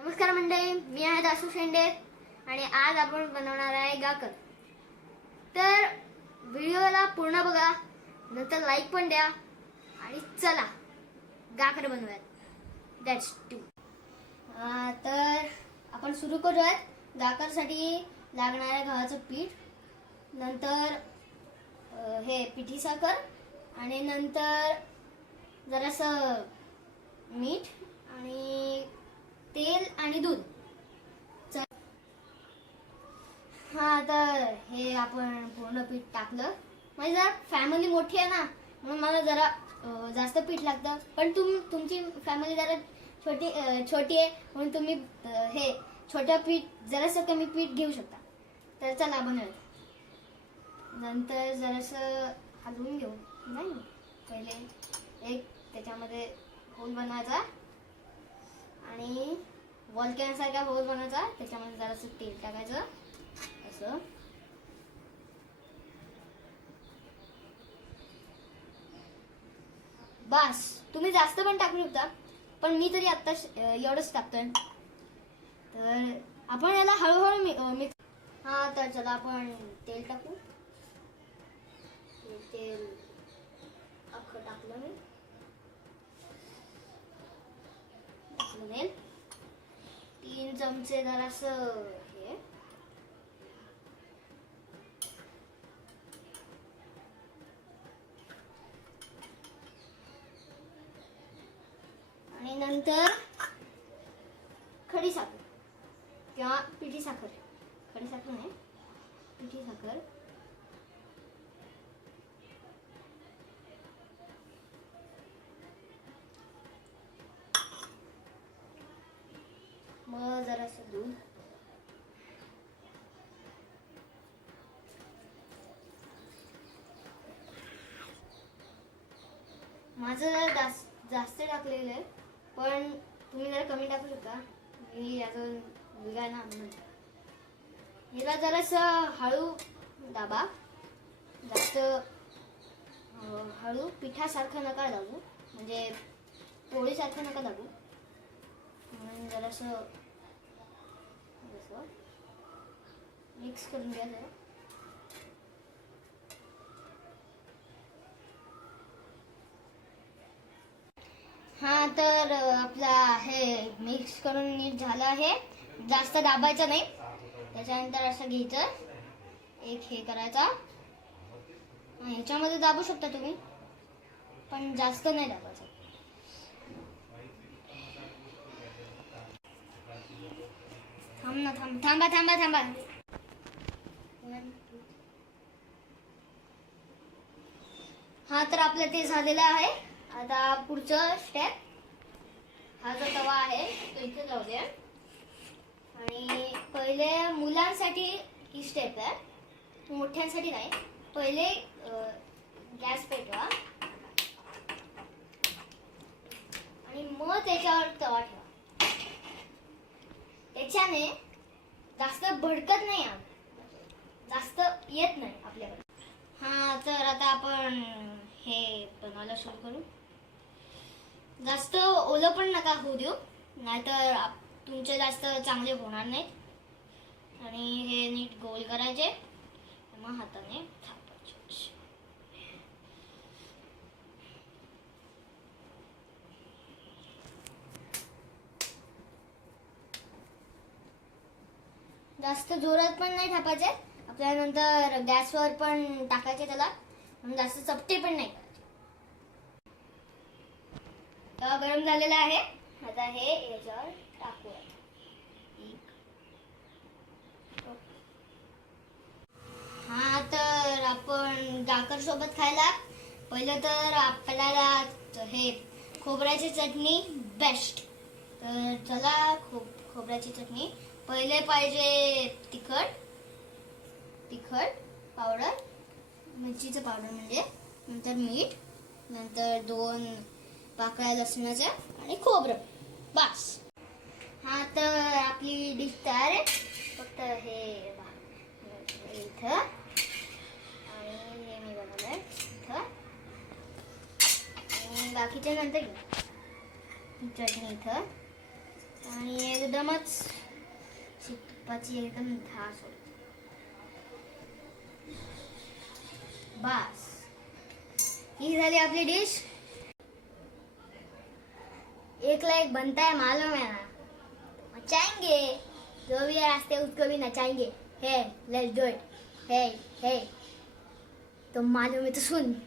नमस्कार मंडळी मी आहे दासू शेंडे आणि आज आपण बनवणार आहे गाकर तर व्हिडिओला पूर्ण बघा नंतर लाईक पण द्या आणि चला गाकर बनवूयात. दॅट्स टू तर आपण सुरू करूयात. गाकरसाठी लागणाऱ्या गव्हाचं पीठ नंतर हे पिठी साखर आणि नंतर जरासं मीठ आणि तेल आणि दूध. हा तर हे आपण पूर्ण पीठ टाकलं. म्हणजे जरा फॅमिली मोठी आहे ना म्हणून मला जरा जास्त पीठ लागतं. पण तुम तुमची फॅमिली जरा छोटी छोटी आहे म्हणून तुम्ही हे छोटं पीठ जरासं कमी पीठ घेऊ शकता. तर चला बनवूया. नंतर जरासं हलवून घेऊ. नाही पहिले एक त्याच्यामध्ये होल बनवायचा. आणि वॉल सारखा होल बनवायचा त्याच्यामध्ये जरासं तेल टाकायचं असं. बस तुम्ही जास्त पण टाकू शकता पण मी तरी आत्ता श- एवढंच टाकतोय. तर आपण याला हळूहळू मी मिक्स हा तर चला आपण तेल टाकू. तेल अख्खं टाकलं मी. टाकलं तेल चमचेदार चमचे हे. आणि नंतर खडी साखर. किंवा पिठी साखर. खडी साखर नाही. पिठी साखर. मग जरासं दूध माझं जरा जास्त जास्त टाकलेलं आहे पण तुम्ही जरा कमी टाकू शकता. मी अजून मुलगा ना म्हणून. हिला जरासं हळू दाबा. जास्त हळू पिठासारखं नका दाबू. म्हणजे पोळीसारखं नका दाबू. म्हणून जरासं असं मिक्स करून घ्या जरा. हा तर आपला हे मिक्स करून नीट झालं आहे. जास्त दाबायचं नाही. त्याच्यानंतर असं घ्यायचं. एक हे करायचा. ह्याच्यामध्ये दाबू शकता तुम्ही. पण जास्त नाही दाबायचं. थांब ना थांब थांबा थांबा थांबा हा तर आपलं ते झालेलं आहे. आता पुढचं स्टेप हा जो तवा आहे तो इथे जाऊ द्या आणि पहिले मुलांसाठी ही स्टेप आहे. मोठ्यांसाठी नाही. पहिले गॅस पेटवा. आणि मग त्याच्यावर तवा ठेवा. त्याच्याने जास्त भडकत नाही जास्त येत नाही आपल्याकडे. हा तर आता आपण हे बनवायला सुरू करू. जास्त ओलं पण नका होऊ देऊ नाहीतर तुमचे जास्त चांगले होणार नाहीत. आणि हे नीट गोल करायचे. मग हाताने थापायचे असे. जास्त जोरात पण नाही थापायचे. आपल्याला नंतर गॅसवर पण टाकायचे त्याला. म्हणून जास्त चपटे पण नाही करायचे. गरम झालेला आहे. आता हे याच्यावर टाकूया. हा तर आपण गाकर सोबत खायला. पहिलं तर आपल्याला हे खोबऱ्याची चटणी बेस्ट तर चला खोब खोबऱ्याची चटणी पहिले पाहिजे तिखट तिखट पावडर मिरचीचं पावडर म्हणजे नंतर मीठ नंतर दोन पाकळ्या लसणाच्या आणि खोबरं. बस. हा तर आपली डिश तयार आहे. फक्त हे इथं. आणि हे मी बनवलंय इथं. आणि बाकीच्या नंतर चटणी इथं. आणि एकदमच होईल बस। ही झाली आपली डिश? एक ला एक बनता है, मालूम है ना? नचाएँगे। जो भी रास्ते, उसको भी नचाएँगे। हे लेट्स डू इट हे हे। तो मालूम है तो सुन।